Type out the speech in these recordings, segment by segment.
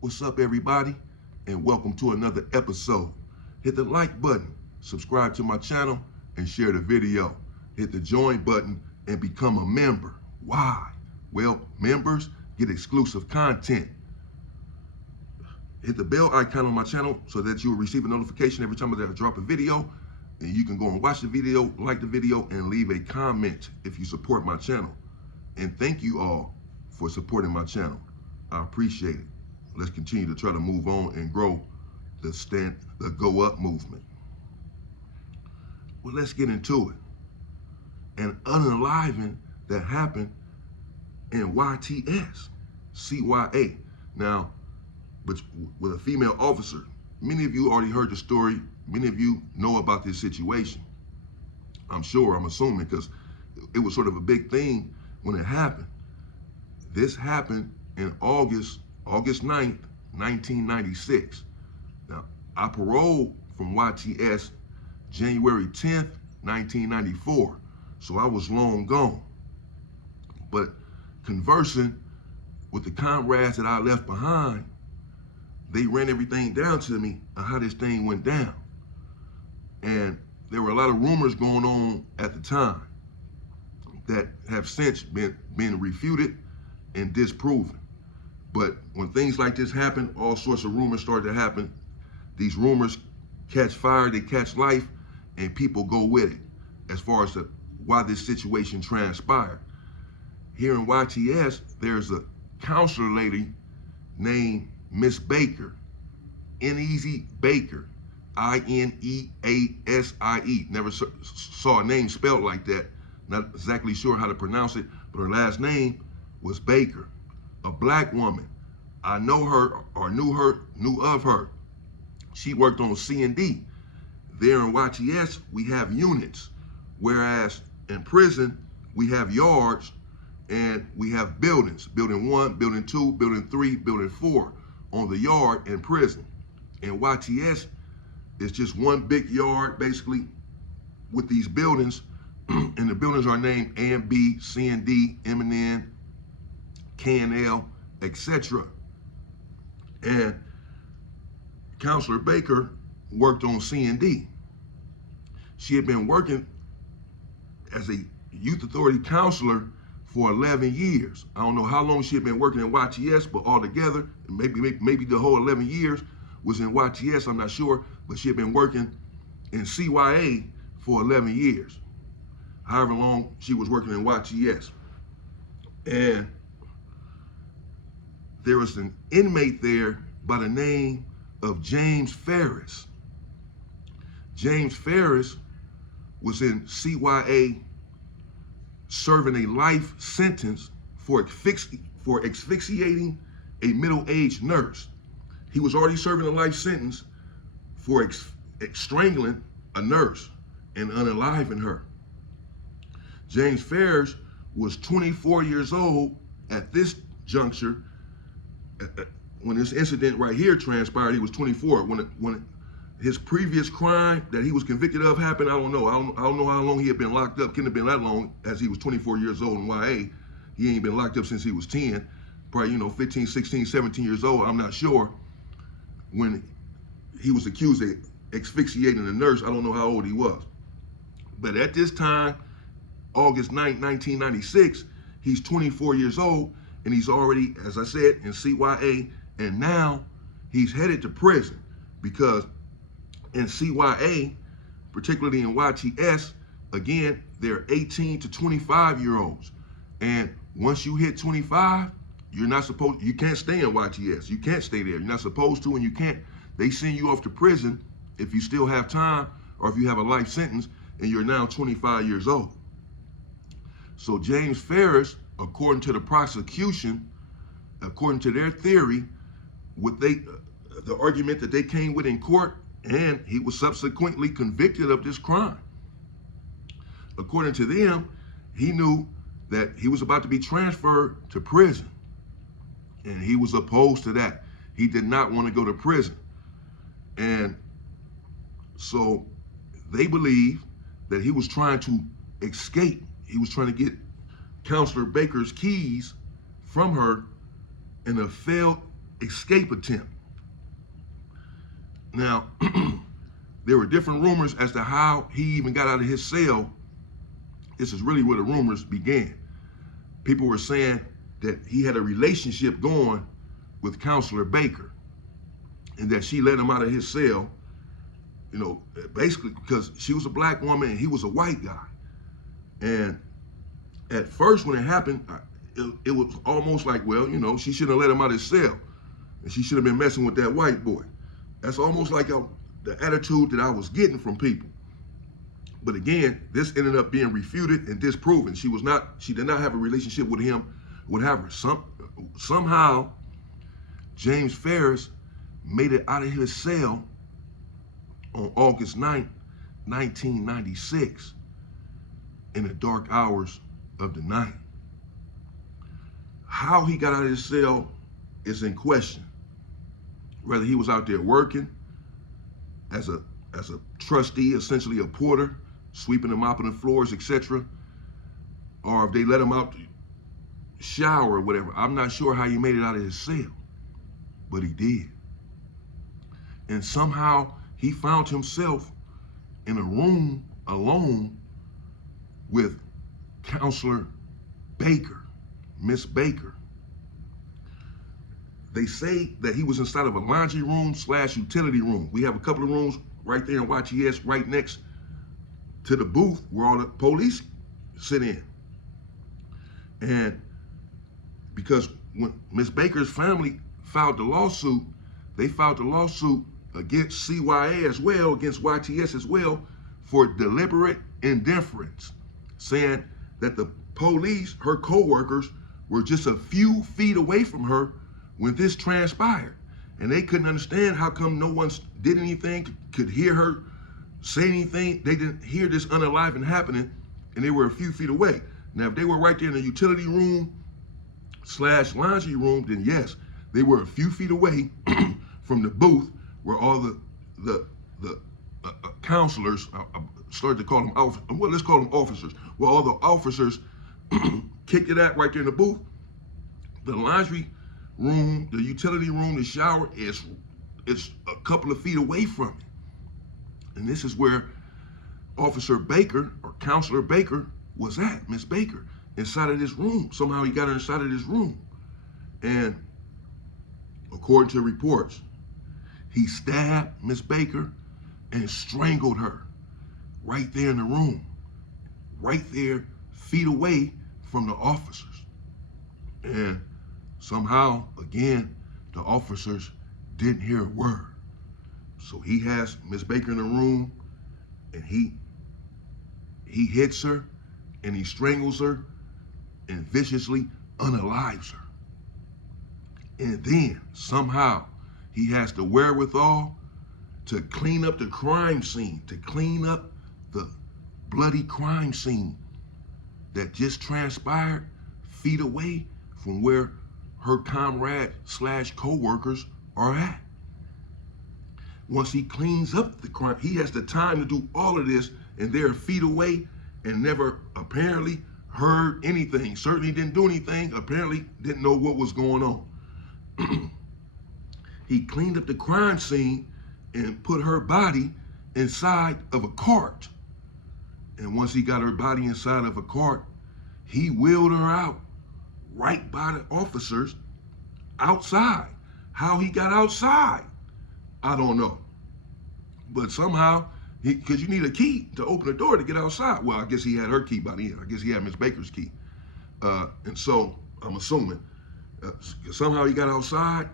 What's up, everybody? And welcome to another episode. Hit the like button, subscribe to my channel, and share the video. Hit the join button and become a member. Why? Well, members get exclusive content. Hit the bell icon on my channel so that you will receive a notification every time that I drop a video. And you can go and watch the video, like the video, and leave a comment if you support my channel. And thank you all for supporting my channel. I appreciate it. Let's continue to try to move on and grow the Go Up movement. Well, let's get into it. An unaliving that happened in YTS, CYA. Now, but with a female officer. Many of you already heard the story. Many of you know about this situation. I'm assuming, because it was sort of a big thing when it happened. This happened in August 9th, 1996. Now, I paroled from YTS January 10th, 1994. So I was long gone. But conversing with the comrades that I left behind, they ran everything down to me on how this thing went down. And there were a lot of rumors going on at the time that have since been refuted and disproven. But when things like this happen, all sorts of rumors start to happen. These rumors catch fire, they catch life, and people go with it as far as why this situation transpired. Here in YTS, there's a counselor lady named Miss Baker, N-E-Z Baker, I-N-E-A-S-I-E. Never saw a name spelled like that. Not exactly sure how to pronounce it, but her last name was Baker. A black woman. I know her, or knew of her. She worked on C&D. There in YTS, we have units, whereas in prison, we have yards and we have buildings. Building 1, building 2, building 3, building 4 on the yard in prison. In YTS, it's just one big yard, basically, with these buildings, and the buildings are named A and B, C and D, M and N, K and L, etc. And Counselor Baker worked on C and D. She had been working as a youth authority counselor for 11 years. I don't know how long she had been working in YTS, but altogether, maybe the whole 11 years was in YTS, I'm not sure, but she had been working in CYA for 11 years. However long she was working in YTS. And there was an inmate there by the name of James Ferris. James Ferris was in CYA serving a life sentence for asphyxiating a middle-aged nurse. He was already serving a life sentence for strangling a nurse and unaliving her. James Ferris was 24 years old at this juncture. When this incident right here transpired, he was 24. When his previous crime that he was convicted of happened, I don't know. I don't know how long he had been locked up. Couldn't have been that long, as he was 24 years old in YA. He ain't been locked up since he was 10. Probably, 15, 16, 17 years old. I'm not sure. When he was accused of asphyxiating a nurse, I don't know how old he was. But at this time, August 9, 1996, he's 24 years old, and he's already, as I said, in CYA, and now he's headed to prison, because in CYA, particularly in YTS, again, they're 18 to 25-year-olds. And once you hit 25, you can't stay in YTS. You can't stay there. You're not supposed to, and you can't. They send you off to prison if you still have time, or if you have a life sentence, and you're now 25 years old. So James Ferris, according to the prosecution, according to their theory, the argument that they came with in court, and he was subsequently convicted of this crime. According to them, he knew that he was about to be transferred to prison, and he was opposed to that. He did not want to go to prison. And so they believe that he was trying to escape. He was trying to get Counselor Baker's keys from her in a failed escape attempt. Now, there were different rumors as to how he even got out of his cell. This is really where the rumors began. People were saying that he had a relationship going with Counselor Baker and that she let him out of his cell, you know, basically because she was a black woman and he was a white guy. And at first when it happened, it was almost like, well, you know, she shouldn't have let him out of his cell and she should have been messing with that white boy. That's almost like the attitude that I was getting from people. But again, this ended up being refuted and disproven. She did not have a relationship with him, whatever. Somehow, James Ferris made it out of his cell on August 9th, 1996, in the dark hours of the night. How he got out of his cell is in question. Whether he was out there working as a trustee, essentially a porter, sweeping and mopping the floors, etc., or if they let him out to shower or whatever. I'm not sure how he made it out of his cell, but he did. And somehow he found himself in a room alone with Counselor Baker, Miss Baker. They say that he was inside of a laundry room / utility room. We have a couple of rooms right there in YTS, right next to the booth where all the police sit in. And because when Miss Baker's family filed the lawsuit, they filed the lawsuit against CYA as well, against YTS as well, for deliberate indifference, saying that the police, her co-workers, were just a few feet away from her when this transpired. And they couldn't understand how come no one did anything, could hear her say anything. They didn't hear this unaliving happening, and they were a few feet away. Now, if they were right there in the utility room / laundry room, then yes, they were a few feet away from the booth where all the counselors, I started to call them let's call them officers, where all the officers kicked it at right there in the booth. The laundry room, the utility room, the shower is a couple of feet away from it. And this is where Officer Baker, or Counselor Baker, was at, Miss Baker, inside of this room. Somehow he got her inside of this room. And according to reports, he stabbed Miss Baker and strangled her right there in the room, right there, feet away from the officers. And somehow, again, the officers didn't hear a word. So he has Miss Baker in the room, and he hits her, and he strangles her, and viciously unalives her. And then, somehow, he has the wherewithal to clean up the crime scene, to clean up the bloody crime scene that just transpired feet away from where her comrade / co-workers are at. Once he cleans up the crime, he has the time to do all of this, and they're feet away and never apparently heard anything. Certainly didn't do anything, apparently didn't know what was going on. He cleaned up the crime scene and put her body inside of a cart. And once he got her body inside of a cart, he wheeled her out right by the officers outside. How he got outside, I don't know. But somehow, because you need a key to open the door to get outside. Well, I guess he had her key by the end. I guess he had Miss Baker's key. And so, I'm assuming, somehow he got outside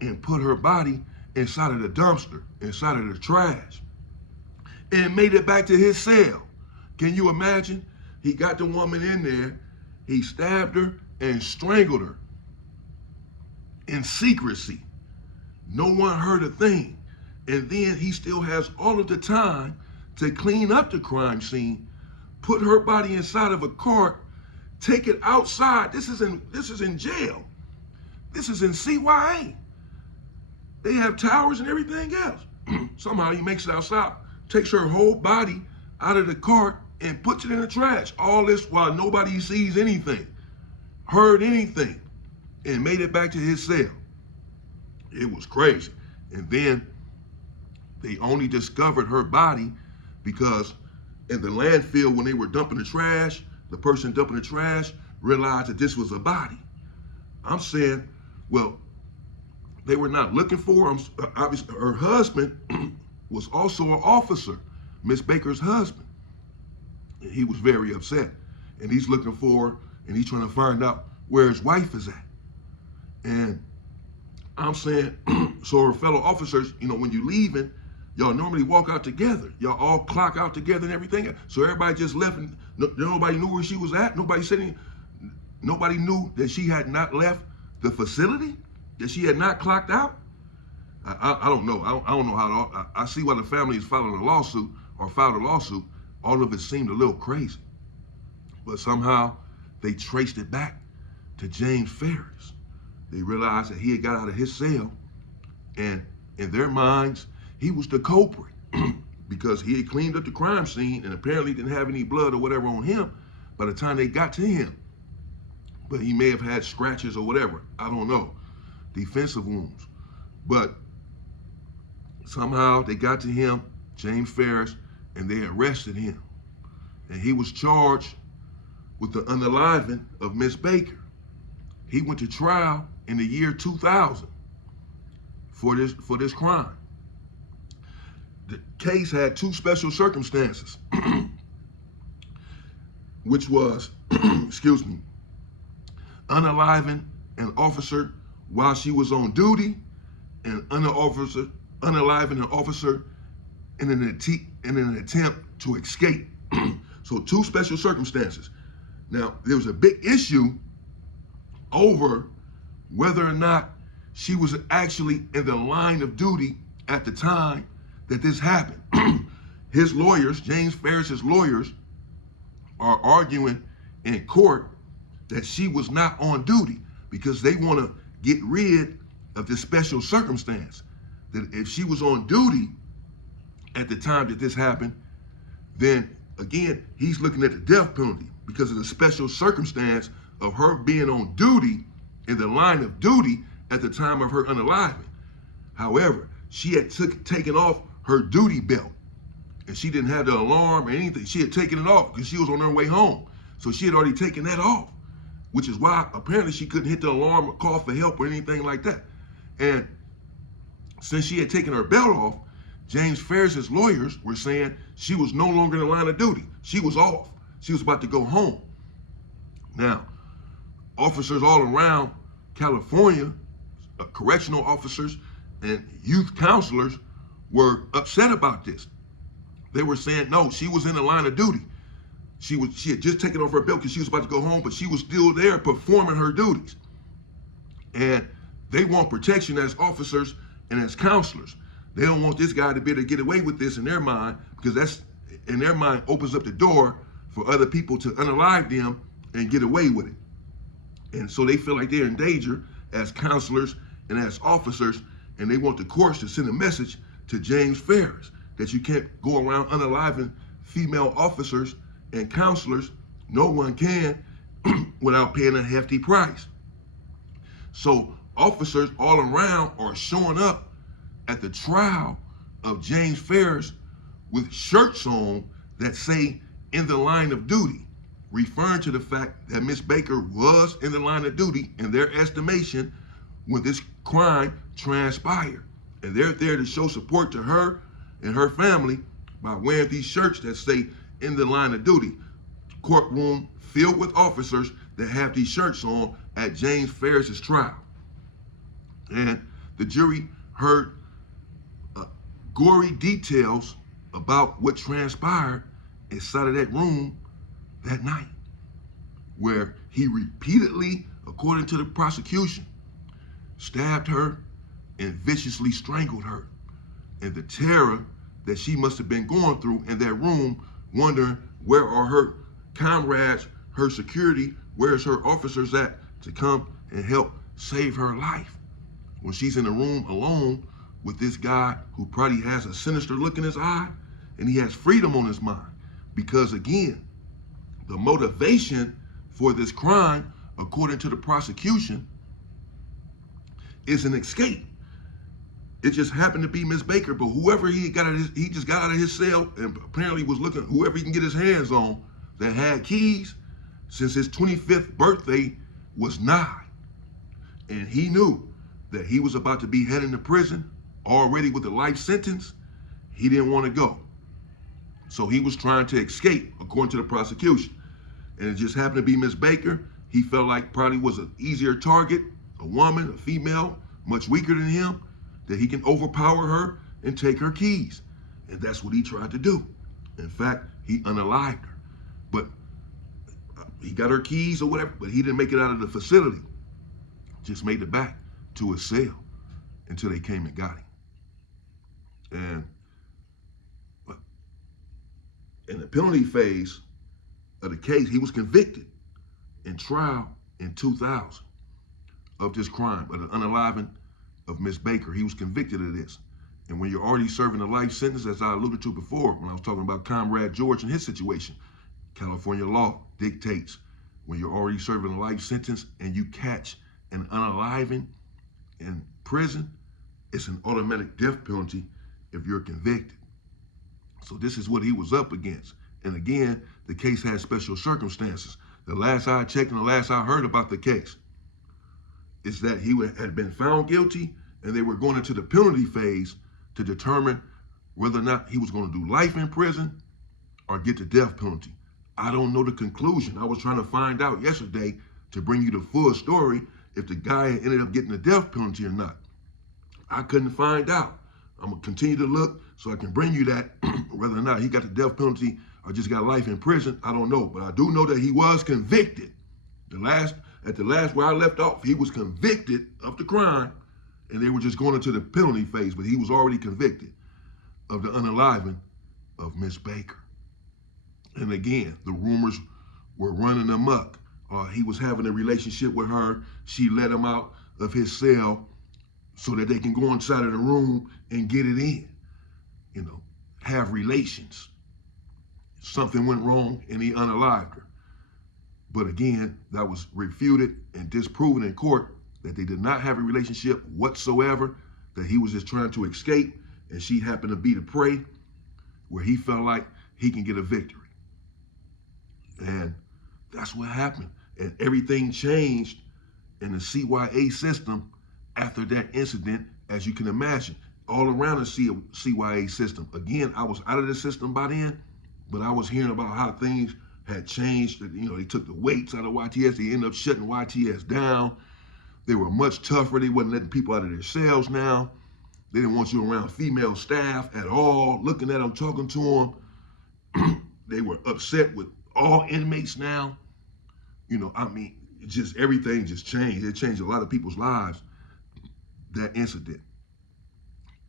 and put her body inside of the dumpster, inside of the trash, and made it back to his cell. Can you imagine? He got the woman in there, he stabbed her and strangled her in secrecy. No one heard a thing. And then he still has all of the time to clean up the crime scene, put her body inside of a cart, take it outside. This is in jail. This is in CYA. They have towers and everything else. Somehow he makes it outside, takes her whole body out of the cart and puts it in the trash. All this while nobody sees anything, heard anything, and made it back to his cell. It was crazy. And then they only discovered her body because in the landfill, when they were dumping the trash, the person dumping the trash realized that this was a body. I'm saying, well, they were not looking for him. Obviously, her husband was also an officer, Miss Baker's husband. And he was very upset. And he's looking for her, and he's trying to find out where his wife is at. And I'm saying, so her fellow officers, you know, when you leaving, y'all normally walk out together. Y'all all clock out together and everything. So everybody just left, and nobody knew where she was at. Nobody said nobody knew that she had not left the facility, that she had not clocked out. I don't know. I don't know how. I see why the family is filing a lawsuit or filed a lawsuit. All of it seemed a little crazy, but somehow they traced it back to James Ferris. They realized that he had got out of his cell, and in their minds, he was the culprit because he had cleaned up the crime scene and apparently didn't have any blood or whatever on him by the time they got to him. But he may have had scratches or whatever. I don't know. Defensive wounds. But somehow they got to him, James Ferris, and they arrested him. And he was charged with the unaliving of Miss Baker. He went to trial in the year 2000 for this crime. The case had two special circumstances, which was, excuse me, unaliving an officer while she was on duty, and unaliving an officer in an attempt to escape. So two special circumstances. Now, there was a big issue over whether or not she was actually in the line of duty at the time that this happened. His lawyers, James Ferris's lawyers, are arguing in court that she was not on duty because they want to get rid of this special circumstance. That if she was on duty at the time that this happened, then again, he's looking at the death penalty because of the special circumstance of her being on duty in the line of duty at the time of her unaliving. However, she had taken off her duty belt, and she didn't have the alarm or anything. She had taken it off because she was on her way home. So she had already taken that off, which is why apparently she couldn't hit the alarm or call for help or anything like that. And since she had taken her belt off, James Ferris's lawyers were saying she was no longer in the line of duty. She was off. She was about to go home. Now, officers all around California, correctional officers and youth counselors were upset about this. They were saying, no, she was in the line of duty. She had just taken off her belt because she was about to go home, but she was still there performing her duties. And they want protection as officers and as counselors. They don't want this guy to be able to get away with this in their mind, because that's, in their mind, opens up the door for other people to unalive them and get away with it. And so they feel like they're in danger as counselors and as officers, and they want the courts to send a message to James Ferris that you can't go around unaliving female officers and counselors. No one can without paying a hefty price. So officers all around are showing up at the trial of James Ferris with shirts on that say "in the line of duty," referring to the fact that Miss Baker was in the line of duty in their estimation when this crime transpired. And they're there to show support to her and her family by wearing these shirts that say "in the line of duty." Courtroom filled with officers that have these shirts on at James Ferris's trial. And the jury heard gory details about what transpired inside of that room that night, where he repeatedly, according to the prosecution, stabbed her and viciously strangled her. And the terror that she must have been going through in that room, wondering where are her comrades, her security, where's her officers at to come and help save her life, when she's in a room alone with this guy who probably has a sinister look in his eye, and he has freedom on his mind. Because again, the motivation for this crime, according to the prosecution, is an escape. it just happened to be Miss Baker, but whoever he just got out of his cell and apparently was looking, whoever he can get his hands on that had keys, since his 25th birthday was nigh. And he knew that he was about to be heading to prison already with a life sentence. He didn't want to go. So he was trying to escape, according to the prosecution. And it just happened to be Miss Baker. He felt like probably was an easier target, a woman, a female, much weaker than him, that he can overpower her and take her keys. And that's what he tried to do. In fact, he unalived her. But he got her keys or whatever, but he didn't make it out of the facility. Just made it back to his cell until they came and got him. And in the penalty phase of the case, he was convicted in trial in 2000 of this crime, of the unaliving of Miss Baker. He was convicted of this. And when you're already serving a life sentence, as I alluded to before, when I was talking about Comrade George and his situation, California law dictates when you're already serving a life sentence and you catch an unaliving in prison, it's an automatic death penalty if you're convicted. So this is what he was up against. And again, the case had special circumstances. The last I checked and the last I heard about the case is that he had been found guilty and they were going into the penalty phase to determine whether or not he was going to do life in prison or get the death penalty. I don't know the conclusion. I was trying to find out yesterday to bring you the full story if the guy ended up getting the death penalty or not. I couldn't find out. I'm going to continue to look so I can bring you that. Whether or not he got the death penalty or just got life in prison, I don't know. But I do know that he was convicted. At the last where I left off, he was convicted of the crime, and they were just going into the penalty phase, but he was already convicted of the unaliving of Miss Baker. And again, the rumors were running amok. He was having a relationship with her. She let him out of his cell so that they can go inside of the room and get it in, have relations. Something went wrong and he unalived her. But again, that was refuted and disproven in court that they did not have a relationship whatsoever, that he was just trying to escape and she happened to be the prey where he felt like he can get a victory. And that's what happened. And everything changed in the CYA system after that incident, as you can imagine, all around the CYA system. Again, I was out of the system by then, but I was hearing about how things had changed. They took the weights out of YTS. They ended up shutting YTS down. They were much tougher. They wasn't letting people out of their cells now. They didn't want you around female staff at all, looking at them, talking to them. They were upset with all inmates now. Just everything just changed. It changed a lot of people's lives, that incident.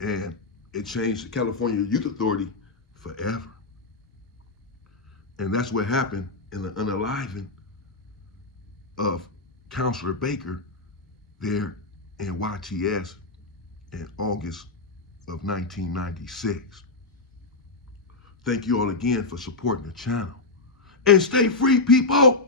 And it changed the California Youth Authority forever. And that's what happened in the unaliving of Counselor Baker there in YTS in August of 1996. Thank you all again for supporting the channel. And stay free, people.